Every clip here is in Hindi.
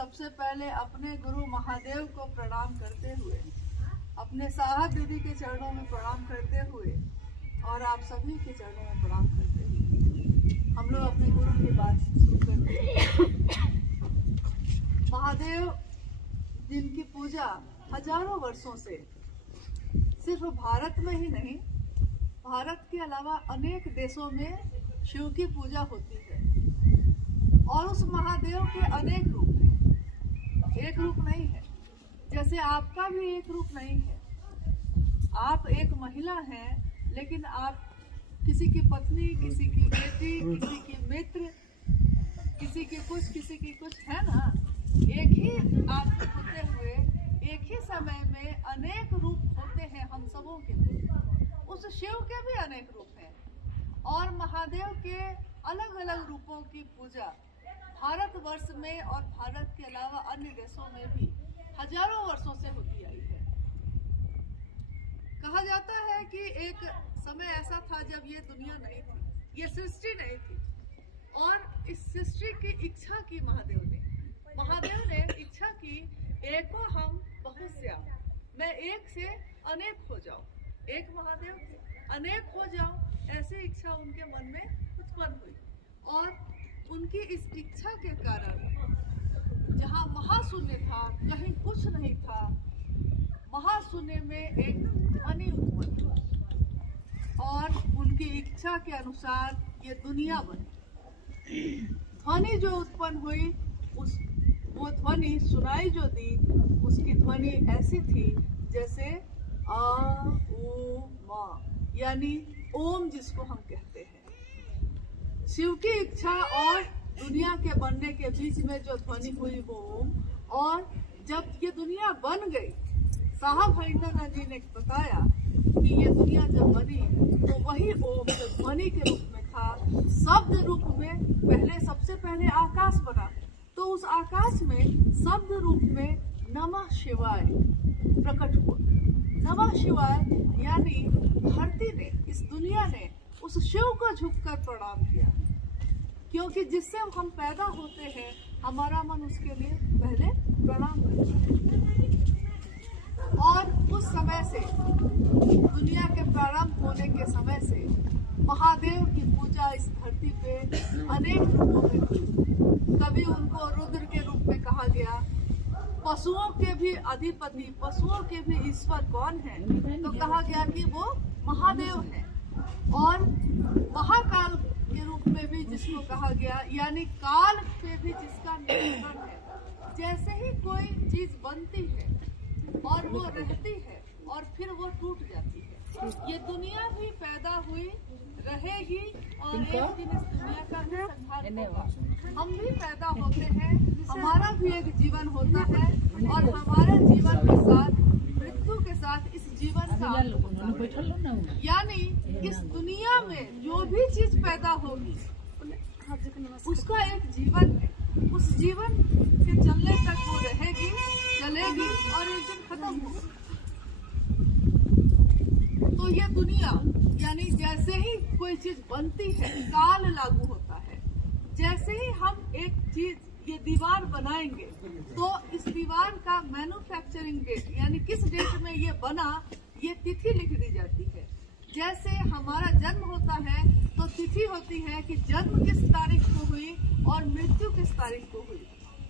सबसे पहले अपने गुरु महादेव को प्रणाम करते हुए, अपने साहब दीदी के चरणों में प्रणाम करते हुए और आप सभी के चरणों में प्रणाम करते हुए हम लोग अपने गुरु की बात शुरू करते हैं। महादेव जिनकी पूजा हजारों वर्षों से सिर्फ भारत में ही नहीं, भारत के अलावा अनेक देशों में शिव की पूजा होती है। और उस महादेव के अनेक रूप हैं, एक रूप नहीं है। जैसे आपका भी एक रूप नहीं है। आप एक महिला हैं, लेकिन आप किसी की पत्नी, किसी की बेटी, किसी की मित्र, किसी की कुछ है ना। एक ही आप होते हुए एक ही समय में अनेक रूप होते हैं हम सबों के। उस शिव के भी अनेक रूप हैं और महादेव के अलग अलग रूपों की पूजा भारतवर्ष में और भारत के अलावा अन्य देशों में भी हजारों वर्षों से होती आई है। कहा जाता है कि एक समय ऐसा था जब ये दुनिया नहीं थी, ये सृष्टि नहीं थी, और इस सृष्टि की इच्छा की महादेव ने इच्छा की, एको हम बहुश्याम, मैं एक से अनेक हो जाऊं, एक महादेव अनेक हो जाऊं, ऐसी इच्छा उनके मन में उत्पन्न हुई। और उनकी इस इच्छा के कारण जहाँ महाशून्य था, कहीं कुछ नहीं था, महाशून्य में एक ध्वनि उत्पन्न हुआ और उनकी इच्छा के अनुसार ये दुनिया बनी। ध्वनि जो उत्पन्न हुई, वो ध्वनि सुनाई जो दी, उसकी ध्वनि ऐसी थी जैसे आ ऊ मा, यानी ओम जिसको हम कहते हैं। शिव की इच्छा और दुनिया के बनने के बीच में जो ध्वनि हुई वो ओम। और जब ये दुनिया बन गई, साहब हरिंद्रनाथ जी ने बताया कि ये दुनिया जब बनी तो वही ओम जो ध्वनि के रूप में था, शब्द रूप में सबसे पहले आकाश बना, तो उस आकाश में शब्द रूप में नमः शिवाय प्रकट हुआ। नमः शिवाय यानी धरती ने, इस दुनिया ने उस शिव को झुककर प्रणाम किया, क्योंकि जिससे हम पैदा होते हैं हमारा मन उसके लिए पहले प्रणाम करता है। और उस समय से, दुनिया के प्रारंभ होने के समय से महादेव की पूजा इस धरती पे अनेक रूपों में हुई। कभी उनको रुद्र के रूप में कहा गया। पशुओं के भी अधिपति, पशुओं के भी ईश्वर कौन है, तो कहा गया कि वो महादेव है। और महाकाल के रूप में भी जिसको कहा गया, यानी काल पे भी जिसका नियंत्रण है। जैसे ही कोई चीज बनती है और वो रहती है और फिर वो टूट जाती है, ये दुनिया भी पैदा हुई, रहेगी और एक दिन इस दुनिया का भी संहार होगा। हम भी पैदा होते हैं, हमारा भी एक जीवन होता है और हमारे जीवन के साथ, मृत्यु के साथ इस जीवन का अंत होता है। यानी इस दुनिया में जो भी चीज पैदा होगी उसका एक जीवन है। उस जीवन के चलने तक वो रहेगी, चलेगी और एक दिन खत्म होगी। तो ये दुनिया, यानी जैसे ही कोई चीज बनती है काल लागू होता है। जैसे ही हम एक चीज, ये दीवार बनाएंगे तो इस दीवार का मैन्युफैक्चरिंग डेट, यानी किस डेट में ये बना, ये तिथि लिख दी जाती है। जैसे हमारा जन्म होता है तो तिथि होती है कि जन्म किस तारीख को हुई और मृत्यु किस तारीख को हुई,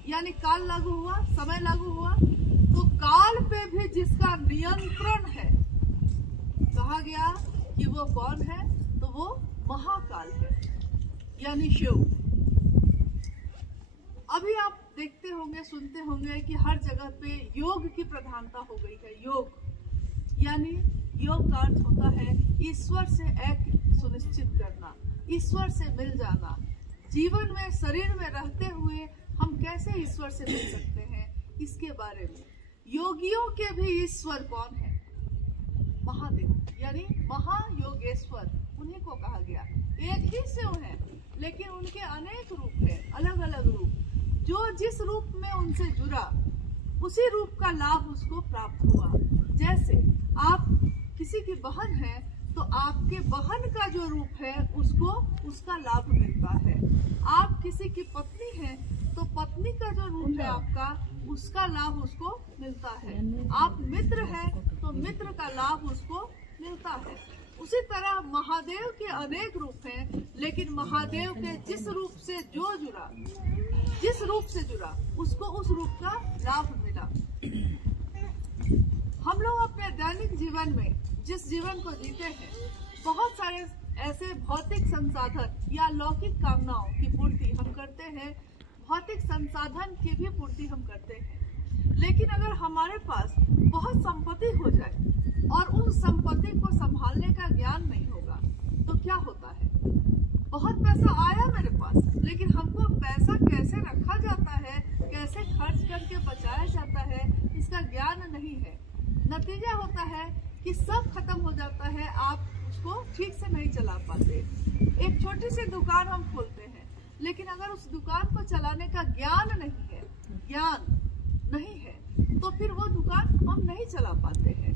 यानी काल लागू हुआ, समय लागू हुआ। तो काल पे भी जिसका नियंत्रण है, कहा गया कि वो कौन है, तो वो महाकाल है, यानी शिव। अभी आप देखते होंगे, सुनते होंगे कि हर जगह पे योग की प्रधानता हो गई है। योग यानी योग का अर्थ होता है ईश्वर से ऐक्य सुनिश्चित करना, ईश्वर से मिल जाना। जीवन में, शरीर में रहते हुए हम कैसे ईश्वर से मिल सकते हैं, इसके बारे में। योगियों के भी ईश्वर कौन है? महादेव, यानी महायोगेश्वर, उन्हीं को कहा गया। एक ही शिव है, लेकिन उनके अनेक रूप हैं, अलग अलग रूप। जो जिस रूप में उनसे जुड़ा, उसी रूप का लाभ उसको प्राप्त हुआ। जैसे आप किसी की बहन है तो आपके बहन का जो रूप है उसको उसका लाभ मिलता है। आप किसी की पत्नी हैं तो पत्नी का जो रूप है आपका, उसका लाभ उसको मिलता है। आप मित्र हैं तो मित्र का लाभ उसको मिलता है। उसी तरह महादेव के अनेक रूप हैं, लेकिन महादेव के जिस रूप से जो जुड़ा, जिस रूप से जुड़ा, उसको उस रूप का लाभ मिला। हम लोग अपने दैनिक जीवन में जिस जीवन को जीते हैं, बहुत सारे ऐसे भौतिक संसाधन या लौकिक कामनाओं की पूर्ति हम करते हैं, भौतिक संसाधन की भी पूर्ति हम करते हैं। लेकिन अगर हमारे पास बहुत संपत्ति हो जाए और उस संपत्ति को संभालने का ज्ञान नहीं होगा तो क्या होता है? बहुत पैसा आया मेरे पास, लेकिन हमको पैसा कैसे रखा जाता है, कैसे खर्च करके बचाया जाता है, इसका ज्ञान नहीं है। नतीजा होता है कि सब खत्म हो जाता है, आप उसको ठीक से नहीं चला पाते। एक छोटी सी दुकान हम खोलते हैं, लेकिन अगर उस दुकान को चलाने का ज्ञान नहीं है तो फिर वो दुकान हम नहीं चला पाते हैं।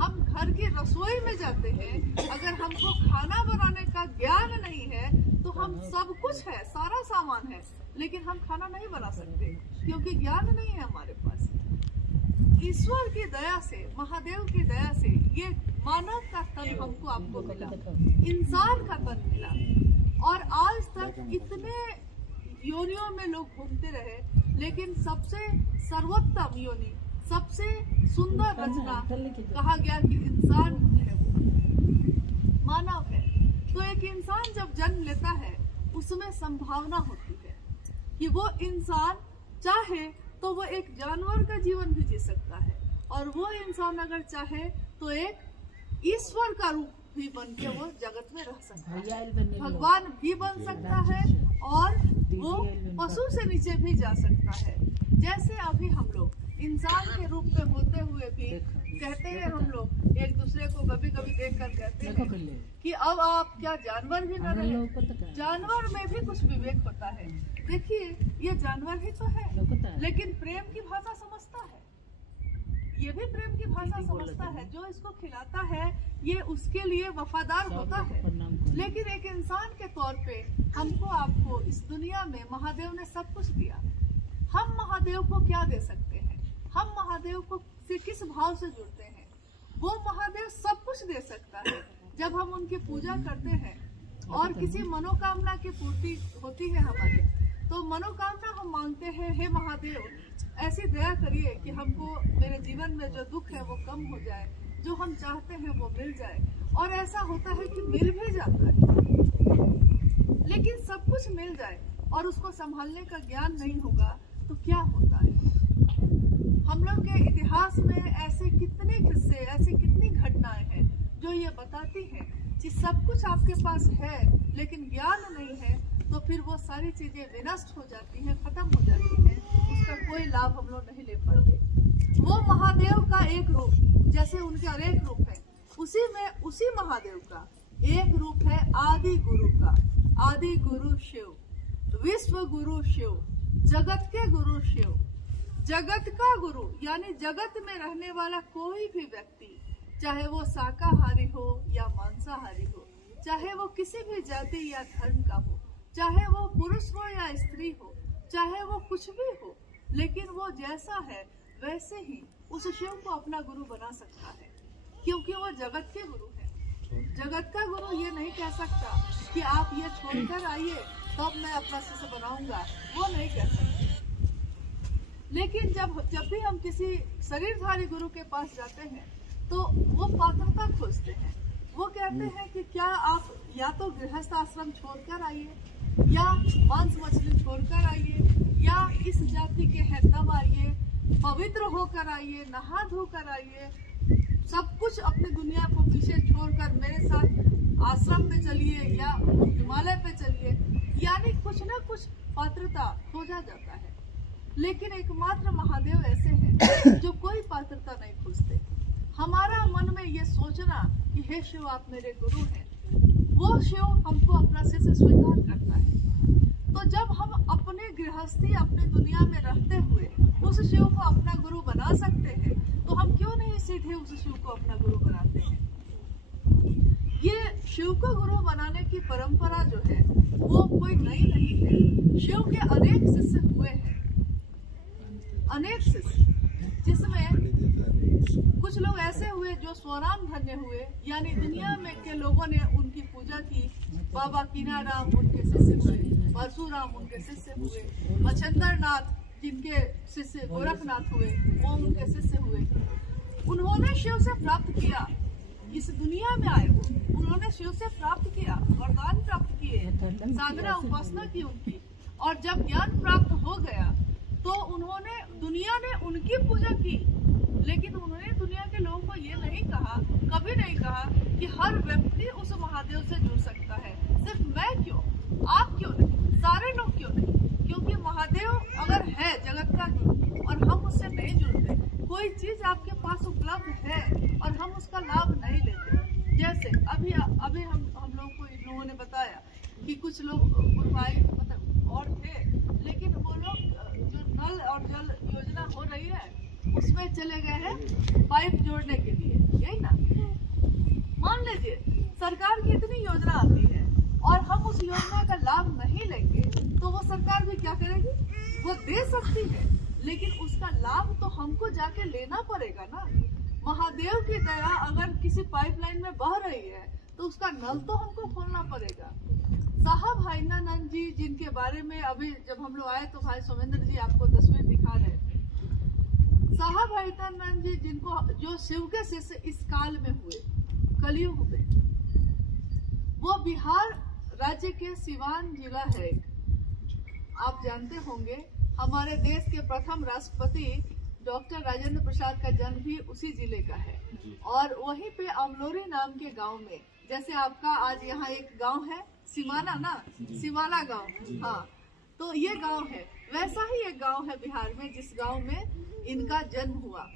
हम घर की रसोई में जाते हैं, अगर हमको खाना बनाने का ज्ञान नहीं है तो हम सब कुछ है, सारा सामान है, लेकिन हम खाना नहीं बना सकते क्योंकि ज्ञान नहीं है हमारे पास। ईश्वर की दया से, महादेव की दया से ये मानव का तन हमको आपको मिला, इंसान का तन मिला। और आज तक इतने योनियों में लोग घूमते रहे, लेकिन सबसे सर्वोत्तम योनि, सबसे सुंदर रचना कहा गया कि इंसान है, वो मानव है। तो एक इंसान जब जन्म लेता है, उसमें संभावना होती है कि वो इंसान चाहे तो वो एक जानवर का जीवन भी जी सकता है, और वो इंसान अगर चाहे तो एक ईश्वर का रूप भी बन के वो जगत में रह सकता है, भगवान भी बन सकता है, और वो पशु से नीचे भी जा सकता है। जैसे अभी हम लोग इंसान के रूप में होते हुए भी कहते हैं, हम लोग एक दूसरे को कभी कभी देख कर कहते हैं कि अब आप क्या जानवर भी न रहे। जानवर में भी कुछ विवेक होता है। देखिए, ये जानवर ही तो है, लेकिन प्रेम की भाषा समझता है, ये भी प्रेम की भाषा समझता है। जो इसको खिलाता है ये उसके लिए वफादार होता है। लेकिन एक इंसान के तौर पे हमको आपको इस दुनिया में महादेव ने सब कुछ दिया। हम महादेव को क्या दे सकते हैं? हम महादेव को से किस भाव से जुड़ते हैं? वो महादेव सब कुछ दे सकता है। जब हम उनकी पूजा करते हैं और किसी मनोकामना की पूर्ति होती है हमारी, तो मनोकामना हम मांगते हैं, हे महादेव ऐसी दया करिए कि हमको मेरे जीवन में जो दुख है वो कम हो जाए, जो हम चाहते हैं वो मिल जाए। और ऐसा होता है कि मिल भी जाता है, लेकिन सब कुछ मिल जाए और उसको संभालने का ज्ञान नहीं होगा तो क्या होता है? हम लोग के इतिहास में ऐसे कितने किस्से, ऐसी कितनी घटनाएं हैं जो ये बताती हैं कि सब कुछ आपके पास है लेकिन ज्ञान नहीं है, तो फिर वो सारी चीजें विनष्ट हो जाती हैं, खत्म हो जाती हैं, उसका कोई लाभ हम लोग नहीं ले पाते। वो महादेव का एक रूप, जैसे उनके अनेक रूप हैं, उसी महादेव का एक रूप है आदि गुरु का। आदि गुरु शिव, विश्व गुरु शिव, जगत के गुरु शिव। जगत का गुरु यानी जगत में रहने वाला कोई भी व्यक्ति, चाहे वो शाकाहारी हो या मांसाहारी हो, चाहे वो किसी भी जाति या धर्म का हो, चाहे वो पुरुष हो या स्त्री हो, चाहे वो कुछ भी हो, लेकिन वो जैसा है वैसे ही उस शिव को अपना गुरु बना सकता है, क्योंकि वो जगत के गुरु है। जगत का गुरु ये नहीं कह सकता कि आप ये छोड़कर आइए तब मैं अपना शिष्य बनाऊंगा, वो नहीं कह सकता। लेकिन जब भी हम किसी शरीरधारी गुरु के पास जाते हैं तो वो पात्रता खोजते हैं। वो कहते हैं कि क्या आप या तो गृहस्थ आश्रम छोड़कर आइए, या मांस मछली छोड़कर आइए, या इस जाति के हैं तब आइए, पवित्र होकर आइए, नहा धोकर आइए, सब कुछ अपनी दुनिया को पीछे छोड़कर मेरे साथ आश्रम पे चलिए या हिमालय पे चलिए। यानी कुछ न कुछ पात्रता खोजा जाता है। लेकिन एकमात्र महादेव ऐसे हैं जो कोई पात्रता नहीं खोजते। हमारा मन में ये सोचना कि हे शिव आप मेरे गुरु हैं, वो शिव हमको अपना शिष्य स्वीकार करता है। तो जब हम अपने गृहस्थी, अपनी दुनिया में रहते हुए उस शिव को अपना गुरु बना सकते हैं, तो हम क्यों नहीं सीधे उस शिव को अपना गुरु बनाते हैं? ये शिव को गुरु बनाने की परंपरा जो है वो कोई नई नहीं है। शिव के अनेक शिष्य हुए हैं, अनेक शिष्य, जिसमें कुछ लोग ऐसे हुए जो स्वराम धन्य हुए, यानी दुनिया में के लोगों ने उनकी पूजा की। बाबा कीनाराम उनके शिष्य हुए, परशुराम उनके शिष्य हुए, मच्छिंद्र नाथ जिनके शिष्य गोरखनाथ हुए वो उनके शिष्य हुए। उन्होंने शिव से प्राप्त किया, इस दुनिया में आए वो, उन्होंने शिव से प्राप्त किया, वरदान प्राप्त किए, साधना उपासना की उनकी, और जब ज्ञान प्राप्त हो गया तो उन्होंने, दुनिया ने उनकी पूजा की, लेकिन उन्होंने दुनिया के लोगों को ये नहीं कहा, कभी नहीं कहा कि हर व्यक्ति उस महादेव से जुड़ सकता है। सिर्फ मैं क्यों, आप क्यों नहीं, सारे लोग क्यों नहीं? क्योंकि महादेव अगर है जगत का ही और हम उससे नहीं जुड़ते, कोई चीज आपके पास उपलब्ध है और हम उसका लाभ नहीं लेते। जैसे अभी हम लोग को इन लोगों ने बताया कि कुछ लोग गुरुभाई मतलब और थे, लेकिन वो लोग जो नल और जल योजना हो रही है उसमें चले गए हैं पाइप जोड़ने के लिए, यही ना। मान लीजिए सरकार की इतनी योजना आती है और हम उस योजना का लाभ नहीं लेंगे तो वो सरकार भी क्या करेगी? वो दे सकती है, लेकिन उसका लाभ तो हमको जाके लेना पड़ेगा ना। महादेव की दया अगर किसी पाइपलाइन में बह रही है तो उसका नल तो हमको खोलना पड़ेगा। साहब हैदरानंद जी जिनके बारे में अभी जब हम लोग आए तो भाई सोमेंद्र जी आपको तस्वीर दिखा रहे थे। साहब हैदरानंद जी जिनको, जो शिव के शिष्य इस काल में हुए, कलयुग में, वो बिहार राज्य के सिवान जिला है। आप जानते होंगे हमारे देश के प्रथम राष्ट्रपति डॉक्टर राजेंद्र प्रसाद का जन्म भी उसी जिले का है, और वहीं पे अमलोरी नाम के गांव में, जैसे आपका आज यहाँ एक गांव है सिमाना ना, सिमाना गांव, हाँ, तो ये गांव है, वैसा ही एक गांव है बिहार में जिस गांव में इनका जन्म हुआ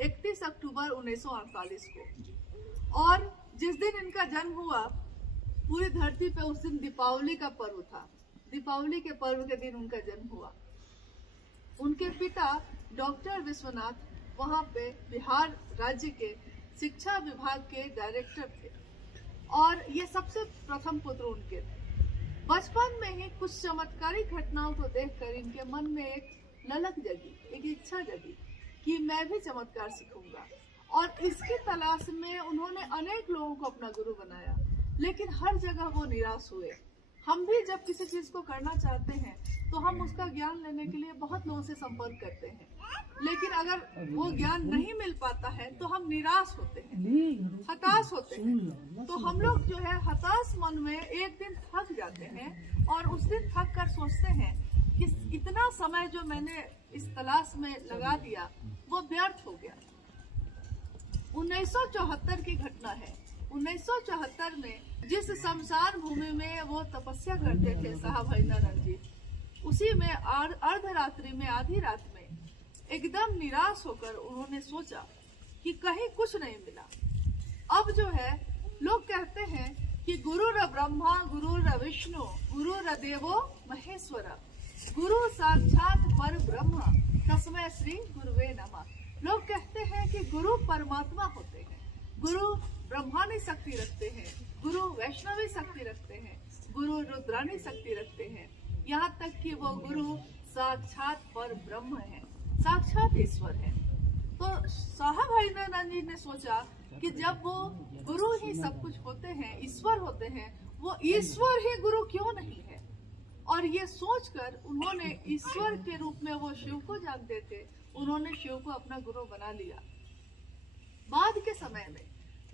31 अक्टूबर 1948 को। और जिस दिन इनका जन्म हुआ पूरी धरती पे उस दिन दीपावली का पर्व था, दीपावली के पर्व के दिन उनका जन्म हुआ। उनके पिता डॉक्टर विश्वनाथ वहाँ पे बिहार राज्य के शिक्षा विभाग के डायरेक्टर थे, और ये सबसे प्रथम पुत्र उनके थे। बचपन में ही कुछ चमत्कारिक घटनाओं को देखकर इनके मन में एक ललक जगी, एक इच्छा जगी कि मैं भी चमत्कार सीखूंगा, और इसकी तलाश में उन्होंने अनेक लोगों को अपना गुरु बनाया, लेकिन हर जगह वो निराश हुए। हम भी जब किसी चीज को करना चाहते हैं तो हम उसका ज्ञान लेने के लिए बहुत लोगों से संपर्क करते हैं, लेकिन अगर वो ज्ञान नहीं मिल पाता है तो हम निराश होते हैं, हताश होते हैं। तो हम लोग जो है हताश मन में एक दिन थक जाते हैं, और उस दिन थक कर सोचते हैं कि इतना समय जो मैंने इस तलाश में लगा दिया वो व्यर्थ हो गया। 1974 की घटना है। 1974 में जिस शमशान भूमि में वो तपस्या करते थे साहब हैदरानंद जी, उसी में अर्धरात्रि में, आधी रात में एकदम निराश होकर उन्होंने सोचा कि कहीं कुछ नहीं मिला। अब जो है लोग कहते हैं कि गुरु र ब्रह्मा, गुरु र विष्णु, गुरु र देवो महेश्वर, गुरु साक्षात पर ब्रह्म, तस्मै श्री गुरुवे नमः। लोग कहते हैं कि गुरु परमात्मा होते हैं, गुरु ब्रह्मानी शक्ति रखते हैं, गुरु वैष्णवी शक्ति रखते हैं, गुरु रुद्रानी शक्ति रखते हैं, यहाँ तक कि वो गुरु साक्षात पर ब्रह्म है, साक्षात ईश्वर है। तो साहब हैदरानंद जी ने सोचा कि जब वो गुरु ही सब कुछ होते हैं, ईश्वर होते हैं, वो ईश्वर ही गुरु क्यों नहीं है। और ये सोचकर उन्होंने ईश्वर के रूप में वो शिव को जानते थे, उन्होंने शिव को अपना गुरु बना लिया। बाद के समय में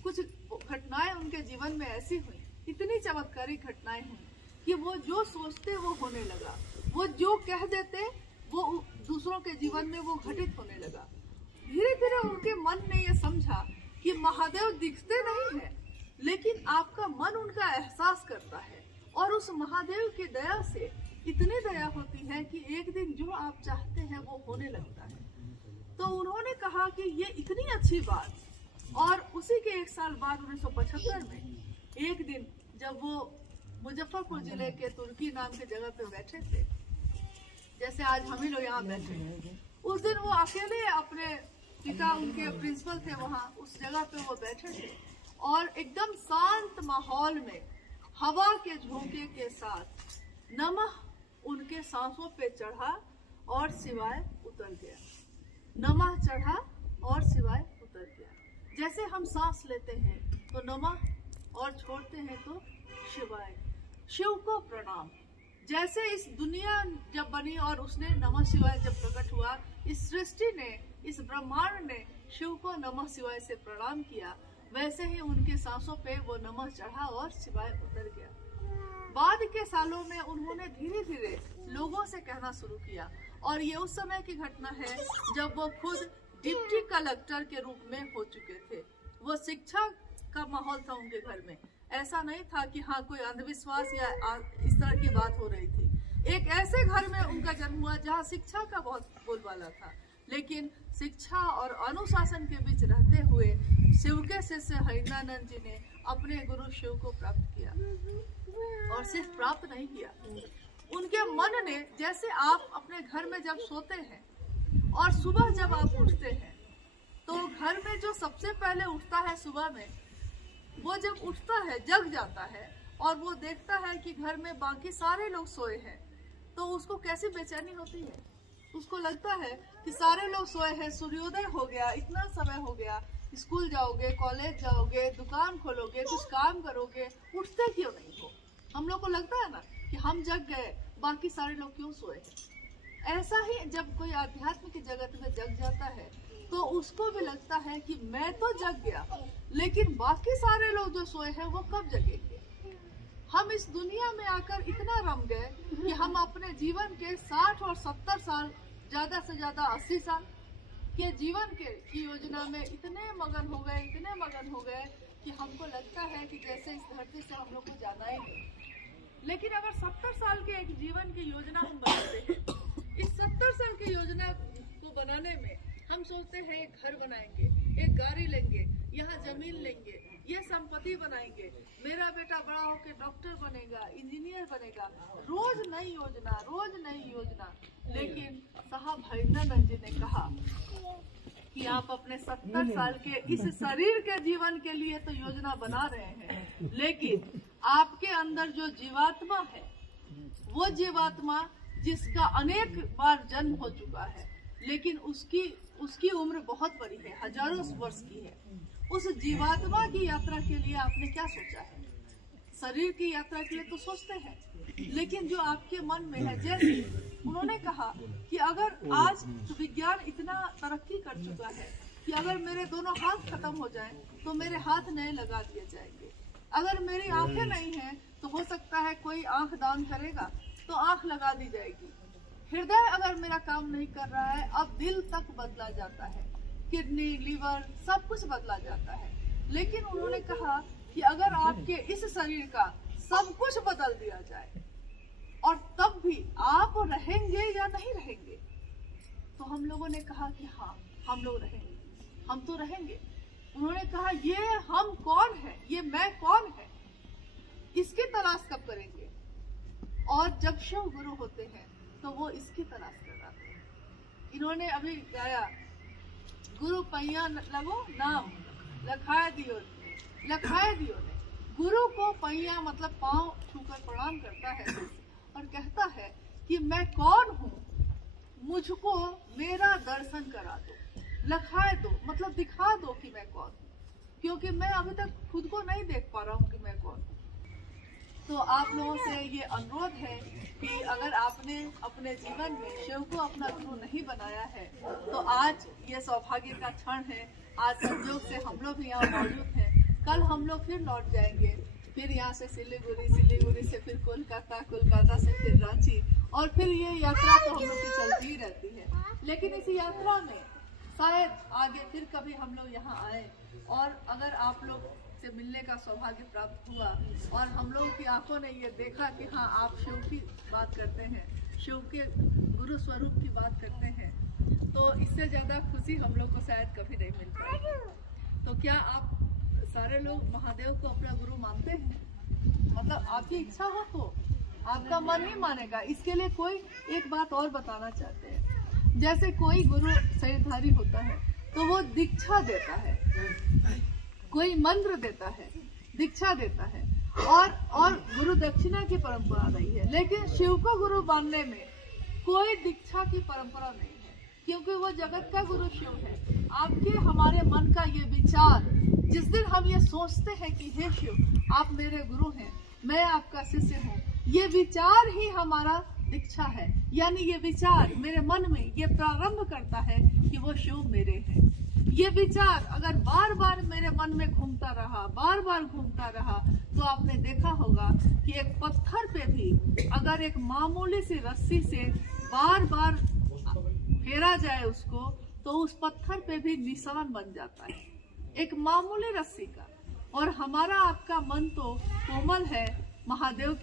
कुछ घटनाएं उनके जीवन में ऐसी हुई, इतनी चमत्कारिक घटनाएं हुई कि वो जो सोचते वो होने लगा, वो जो कह देते वो दूसरों के जीवन में वो घटित होने लगा। धीरे धीरे उनके मन ने ये समझा कि महादेव दिखते नहीं है, लेकिन आपका मन उनका एहसास करता है, और उस महादेव की दया से इतनी दया होती है कि एक दिन जो आप चाहते हैं वो होने लगता है। तो उन्होंने कहा कि ये इतनी अच्छी बात, और उसी के एक साल बाद 1975 में एक दिन जब वो मुजफ्फरपुर जिले के तुर्की नाम के जगह पे बैठे थे, जैसे आज हम ही लोग यहाँ बैठे हैं, उस दिन वो अकेले अपने पिता उनके प्रिंसिपल थे वहाँ, उस जगह पे वो बैठे थे, और एकदम शांत माहौल में हवा के झोंके के साथ नमः उनके सांसों पे चढ़ा और सिवाय उतर गया। नमः चढ़ा और सिवाय उतर गया। जैसे हम सांस लेते हैं तो नमः और छोड़ते हैं तो शिवाय। शिव को प्रणाम। जैसे इस दुनिया जब बनी और उसने नमः शिवाय जब प्रकट हुआ, इस सृष्टि ने, इस ब्रह्मांड ने शिव को नमः शिवाय से प्रणाम किया, वैसे ही उनके सांसों पे वो नमः चढ़ा और शिवाय उतर गया। बाद के सालों में उन्होंने धीरे धीरे लोगों से कहना शुरू किया, और ये उस समय की घटना है जब वो खुद डिप्टी कलेक्टर के रूप में हो चुके थे। वो शिक्षा का माहौल था उनके घर में। ऐसा नहीं था कि हाँ कोई अंधविश्वास या इस तरह की बात हो रही थी। एक ऐसे घर में उनका जन्म हुआ जहाँ शिक्षा का बहुत बोलबाला था, लेकिन शिक्षा और अनुशासन के बीच रहते हुए शिव के शिष्य हरिनानंद जी ने अपने गुरु शिव को प्राप्त किया। और सिर्फ प्राप्त नहीं किया, उनके मन ने, जैसे आप अपने घर में जब सोते हैं और सुबह जब आप उठते हैं तो घर में जो सबसे पहले उठता है सुबह में, वो जब उठता है, जग जाता है और वो देखता है कि घर में बाकी सारे लोग सोए हैं, तो उसको कैसी बेचैनी होती है। उसको लगता है कि सारे लोग सोए हैं, सूर्योदय हो गया, इतना समय हो गया, स्कूल जाओगे, कॉलेज जाओगे, दुकान खोलोगे, कुछ काम करोगे, उठते क्यों नहीं हो। हम लोग को लगता है ना कि हम जग गए, बाकी सारे लोग क्यों सोए हैं। ऐसा ही जब कोई आध्यात्म की जगत में जग जाता है तो उसको भी लगता है कि मैं तो जग गया, लेकिन बाकी सारे लोग जो सोए हैं वो कब जगेंगे। हम इस दुनिया में आकर इतना रम गए कि हम अपने जीवन के 60 और 70 साल, ज्यादा से ज्यादा 80 साल के जीवन की योजना में इतने मगन हो गए कि हमको लगता है कि जैसे इस धरती से हम लोग को जाना ही नहीं। लेकिन अगर 70 साल के एक जीवन की योजना हम बनाते हैं, इस 70 साल की योजना को बनाने में हम सोचते हैं एक घर बनाएंगे, एक गाड़ी लेंगे, यहाँ जमीन लेंगे, ये संपत्ति बनाएंगे, मेरा बेटा बड़ा होकर डॉक्टर बनेगा, इंजीनियर बनेगा, रोज नई योजना। लेकिन साहब हरिनानंद जी ने कहा कि आप अपने 70 साल के इस शरीर के जीवन के लिए तो योजना बना रहे हैं, लेकिन आपके अंदर जो जीवात्मा है, वो जीवात्मा जिसका अनेक बार जन्म हो चुका है, लेकिन उसकी उम्र बहुत बड़ी है, हजारों वर्ष की है। उस जीवात्मा की यात्रा के लिए आपने क्या सोचा है। शरीर की यात्रा के लिए तो सोचते हैं, लेकिन जो आपके मन में है, जैसे उन्होंने कहा कि अगर आज विज्ञान इतना तरक्की कर चुका है कि अगर मेरे दोनों हाथ खत्म हो जाएं तो मेरे हाथ नए लगा दिए जाएंगे। अगर मेरी आंखें नहीं हैं तो हो सकता है कोई आंख दान करेगा तो आंख लगा दी जाएगी। हृदय अगर मेरा काम नहीं कर रहा है, अब दिल तक बदला जाता है, किडनी, लीवर, सब कुछ बदला जाता है। लेकिन उन्होंने कहा कि अगर आपके इस शरीर का सब कुछ बदल दिया जाए और तब भी आप रहेंगे या नहीं रहेंगे, तो हम लोगों ने कहा कि हाँ हम लोग रहेंगे, हम तो रहेंगे। उन्होंने कहा ये हम कौन है, ये मैं कौन है, इसकी तलाश कब करेंगे। और जब शिव गुरु होते हैं तो वो इसकी तलाश कराते हैं। इन्होंने अभी गाया, गुरु पैया लगो नाम लखाए दियो ने। गुरु को पैया मतलब पांव छूकर प्रणाम करता है और कहता है कि मैं कौन हूँ, मुझको मेरा दर्शन करा दो, लखाए दो मतलब दिखा दो कि मैं कौन हूँ, क्योंकि मैं अभी तक खुद को नहीं देख पा रहा हूँ कि मैं कौन हूँ। तो आप लोगों से ये अनुरोध है कि अगर आपने अपने जीवन में शिव को अपना गुरु नहीं बनाया है तो आज ये सौभाग्य का क्षण है। आज संयोग से हम लोग भी यहाँ मौजूद हैं, कल हम लोग फिर लौट जाएंगे, फिर यहाँ से सिलीगुड़ी से फिर कोलकाता से फिर रांची, और फिर ये यात्रा तो हम लोग की चलती ही रहती है। लेकिन इस यात्रा में शायद आगे फिर कभी हम लोग यहाँ आए और अगर आप लोग से मिलने का सौभाग्य प्राप्त हुआ और हम लोगों की आंखों ने ये देखा कि हाँ आप शिव की बात करते हैं, शिव के गुरु स्वरूप की बात करते हैं, तो इससे ज्यादा खुशी हम लोग को शायद कभी नहीं मिल पाएगी। तो क्या आप सारे लोग महादेव को अपना गुरु मानते हैं? मतलब आपकी इच्छा हो तो, आपका मन नहीं मानेगा। इसके लिए कोई एक बात और बताना चाहते हैं, जैसे कोई गुरु शरीरधारी होता है तो वो दीक्षा देता है, कोई मंत्र देता है, दीक्षा देता है, और गुरु दक्षिणा की परंपरा रही है। लेकिन शिव को गुरु मानने में कोई दीक्षा की परंपरा नहीं है, क्योंकि वो जगत का गुरु शिव है। आपके हमारे मन का ये विचार, जिस दिन हम ये सोचते हैं कि हे शिव आप मेरे गुरु हैं, मैं आपका शिष्य हूँ, ये विचार ही हमारा दीक्षा है। यानी ये विचार मेरे मन में ये प्रारंभ करता है कि वो शिव मेरे हैं। ये विचार अगर बार बार मेरे मन में घूमता रहा, बार बार घूमता रहा, तो आपने देखा होगा कि एक पत्थर पे भी अगर एक मामूली सी रस्सी से बार बार फेरा जाए उसको, तो उस पत्थर पे भी निशान बन जाता है, एक मामूली रस्सी का। और हमारा आपका मन तो कोमल है, महादेव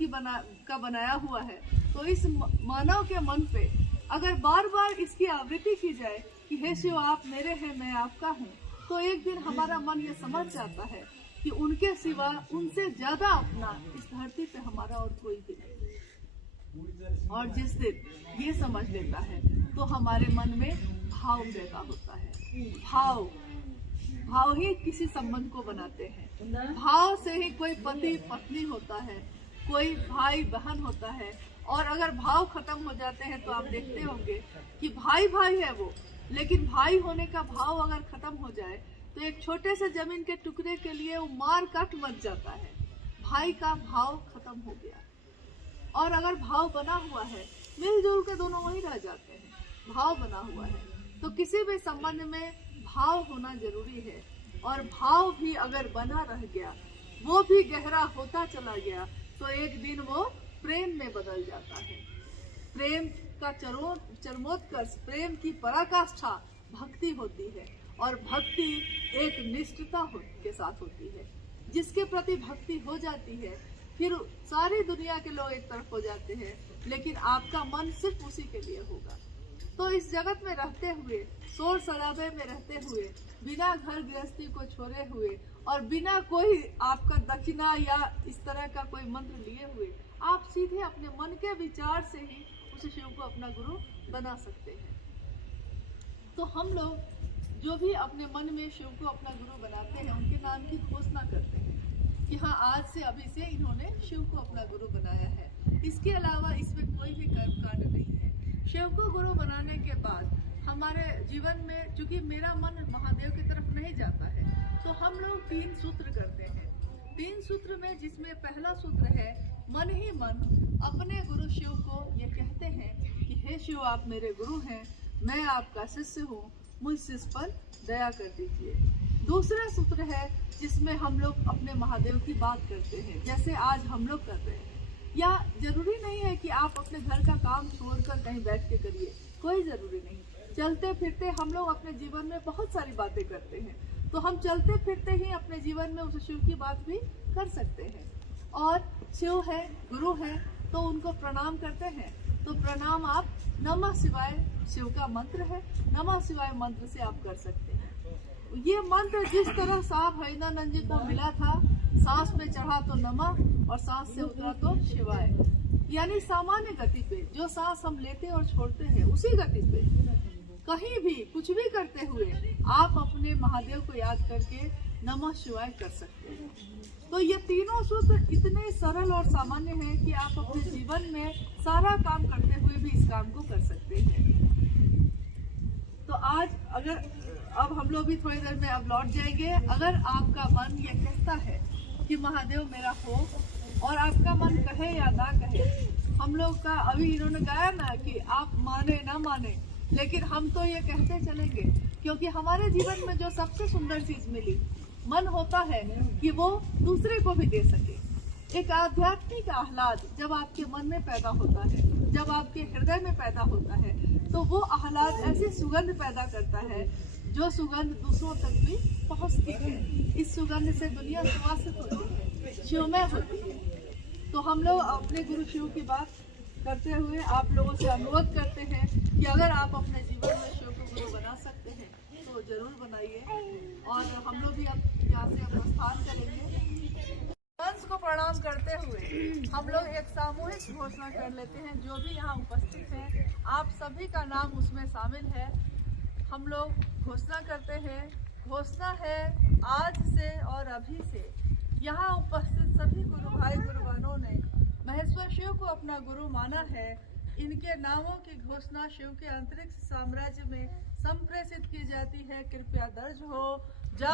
का बनाया हुआ है। तो इस मानव के मन पे अगर बार बार इसकी आवृत्ति की जाए कि हे शिव आप मेरे हैं, मैं आपका हूँ, तो एक दिन हमारा मन ये समझ जाता है कि उनके सिवा, उनसे ज्यादा अपना इस धरती पे हमारा और कोई भी नहीं। और जिस दिन ये समझ लेता है तो हमारे मन में भाव पैदा होता है। भाव ही किसी संबंध को बनाते हैं। भाव से ही कोई पति पत्नी होता है, कोई भाई बहन होता है। और अगर भाव खत्म हो जाते हैं तो आप देखते होंगे कि भाई भाई है वो, लेकिन भाई होने का भाव अगर खत्म हो जाए तो एक छोटे से जमीन के टुकड़े के लिए वो मार काट मच जाता है। भाई का भाव खत्म हो गया। और अगर भाव बना हुआ है, मिलजुल के दोनों वहीं रह जाते हैं। भाव बना हुआ है तो किसी भी संबंध में भाव होना जरूरी है। और भाव भी अगर बना रह गया, वो भी गहरा होता चला गया, तो एक दिन वो प्रेम में बदल जाता है। प्रेम का चरमोत्कर्ष, प्रेम की पराकाष्ठा भक्ति होती है। और भक्ति एक निष्ठता के साथ होती है। जिसके प्रति भक्ति हो जाती है, फिर सारी दुनिया के लोग एक तरफ हो जाते हैं, लेकिन आपका मन सिर्फ उसी के लिए होगा। तो इस जगत में रहते हुए, शोर शराबे में रहते हुए, बिना घर गृहस्थी को छोड़े हुए और बिना कोई आपका दक्षिणा या इस तरह का कोई मंत्र लिए हुए, आप सीधे अपने मन के विचार से ही उस शिव को अपना गुरु बना सकते हैं। तो हम लोग जो भी अपने मन में शिव को अपना गुरु बनाते हैं, उनके नाम की घोषणा करते हैं कि हाँ, आज से अभी से इन्होंने शिव को अपना गुरु बनाया है। इसके अलावा इसमें कोई भी कर्म कांड नहीं है। शिव को गुरु बनाने के बाद हमारे जीवन में, चूंकि मेरा मन महादेव की तरफ नहीं जाता है, तो हम लोग 3 सूत्र करते हैं। 3 सूत्र में जिसमें पहला सूत्र है, मन ही मन अपने गुरु शिव को ये कहते हैं कि हे शिव आप मेरे गुरु हैं, मैं आपका शिष्य हूँ, मुझ शिष्य पर दया कर दीजिए। दूसरा सूत्र है जिसमें हम लोग अपने महादेव की बात करते हैं, जैसे आज हम लोग कर रहे हैं। या जरूरी नहीं है कि आप अपने घर का काम छोड़कर कहीं बैठ के करिए, कोई जरूरी नहीं। चलते फिरते हम लोग अपने जीवन में बहुत सारी बातें करते हैं, तो हम चलते फिरते ही अपने जीवन में उस शिव की बात भी कर सकते हैं। और शिव है, गुरु है, तो उनको प्रणाम करते हैं। तो प्रणाम आप नमः शिवाय, शिव का मंत्र है, नमः शिवाय मंत्र से आप कर सकते हैं। ये मंत्र जिस तरह साहब हरिदानंद जी को मिला था, सांस में चढ़ा तो नमः और सांस से उतरा तो शिवाय, यानी सामान्य गति पे जो सांस हम लेते और छोड़ते हैं उसी गति पे कहीं भी कुछ भी करते हुए आप अपने महादेव को याद करके नमः शिवाय कर सकते हैं। तो ये तीनों सूत्र इतने सरल और सामान्य हैं कि आप अपने जीवन में सारा काम करते हुए भी इस काम को कर सकते हैं। तो आज अब हम लोग भी थोड़ी देर में अब लौट जाएंगे। अगर आपका मन ये कहता है कि महादेव मेरा हो, और आपका मन कहे या ना कहे, हम लोग का अभी इन्होंने गाया ना कि आप माने ना माने, लेकिन हम तो ये कहते चलेंगे, क्योंकि हमारे जीवन में जो सबसे सुंदर चीज मिली, मन होता है कि वो दूसरे को भी दे सके। एक आध्यात्मिक आह्लाद जब आपके मन में पैदा होता है, जब आपके हृदय में पैदा होता है, तो वो आह्लाद ऐसी सुगंध पैदा करता है जो सुगंध दूसरों तक भी पहुंचती है। इस सुगंध से दुनिया सुवासित होती है, शिवमय होती है। तो हम लोग अपने गुरु शिव की बात करते हुए आप लोगों से अनुरोध करते हैं कि अगर आप अपने जीवन में शिव को गुरु बना सकते हैं तो जरूर बनाइए। और हम लोग भी अब यहाँ से प्रस्थान करेंगे। वंश को प्रणाम करते हुए हम लोग एक सामूहिक घोषणा कर लेते हैं। जो भी यहाँ उपस्थित हैं, आप सभी का नाम उसमें शामिल है। हम लोग घोषणा करते हैं घोषणा है आज से और अभी से यहाँ उपस्थित सभी गुरु भाई गुरुवानों ने महेश्वर शिव को अपना गुरु माना है। इनके नामों की घोषणा शिव के अंतरिक्ष साम्राज्य में संप्रेषित की जाती है। कृपया दर्ज हो। जय